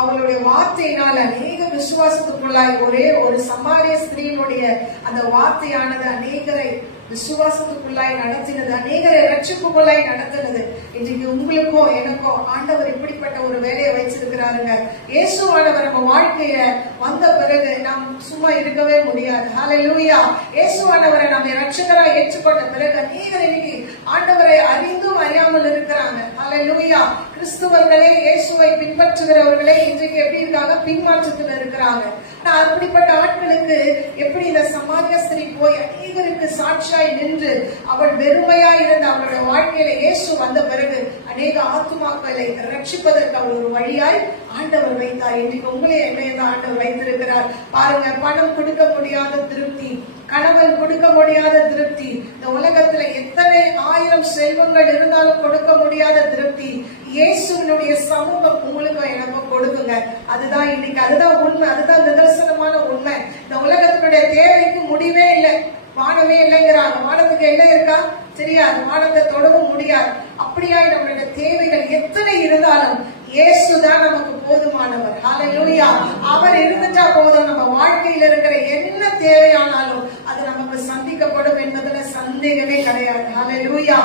அவளுடைய வார்த்தையினால் அநேக விசுவாசத்துக்குள்ளாய் ஒரே ஒரு சமாரிய ஸ்திரீனுடைய அந்த வார்த்தையானது அநேகரை விசுவாசத்துக்குள்ளாய் நடத்தினது அநேகரை ரட்சிப்புக்குள்ளாய் நடத்தினது. இன்றைக்கு உங்களுக்கும் எனக்கும் ஆண்டவர் இப்படிப்பட்ட ஒரு வேலையை வச்சிருக்கிறாருங்க இயேசுவானவர் நம்ம வாழ்க்கையில வந்த பிறகு நாம் சும்மா இருக்கவே முடியாது. ஹalleluya இயேசுவானவரை நம்ம ரட்சகராக ஏற்றுக்கொண்ட பிறகு அநேகர் இன்னைக்கு ஆண்டவரை அறிந்தும் அறியாமல் இருக்கிறாங்க. ஹalleluya கிறிஸ்துவர்களே இயேசுவை பின்பற்றுகிறவர்களே இன்றைக்கு எப்படி இருக்காங்க? பின்மாற்றத்தில் இருக்கிறாங்க. ஆனா அப்படிப்பட்ட ஆட்களுக்கு எப்படி இந்த சமாரிய ஸ்திரீ போய் அநேகருக்கு சாட்சியாய் நின்று அவள் வெறுமையா இருந்த அவளுடைய வாழ்க்கையில இயேசு வந்த பிறகு அநேக ஆத்துமாக்களை ரட்சிப்பதற்கு அவள் ஒரு வழியாய் ஆண்டவர் வைத்தார். இன்றைக்கு உங்களே தான் ஆண்டவர் வைத்திருக்கிறார். பாருங்க பணம் கொடுக்க முடியாத திருப்தி கணவன் கொடுக்க முடியாத திருப்தி. இந்த உலகத்துல எத்தனை ஆயிரம் செல்வங்கள் இருந்தாலும் கொடுக்க முடியாத திருப்தி. இயேசுவினுடைய சமூகம் உங்களுக்கும் எனக்கும் கொடுக்குங்க. அதுதான் இன்னைக்கு அதுதான் உண்மை அதுதான் நிதர்சனமான உண்மை. இந்த உலகத்தினுடைய தேவைக்கு முடிவே இல்லை. வானமே இல்லைங்கிறாங்க. வானத்துக்கு என்ன இருக்கா? தெரியாது. வானத்தை தொடவும் முடியாது. அப்படியாய் நம்மளுடைய தேவைகள் எத்தனை இருந்தாலும் இயேசுதான் நமக்கு போதுமானவர். ஹalleluya அவர் இருந்துட்டா போதும். நம்ம வாழ்க்கையில இருக்கிற என்ன சந்தேகமே கிடையாது ஹalleluya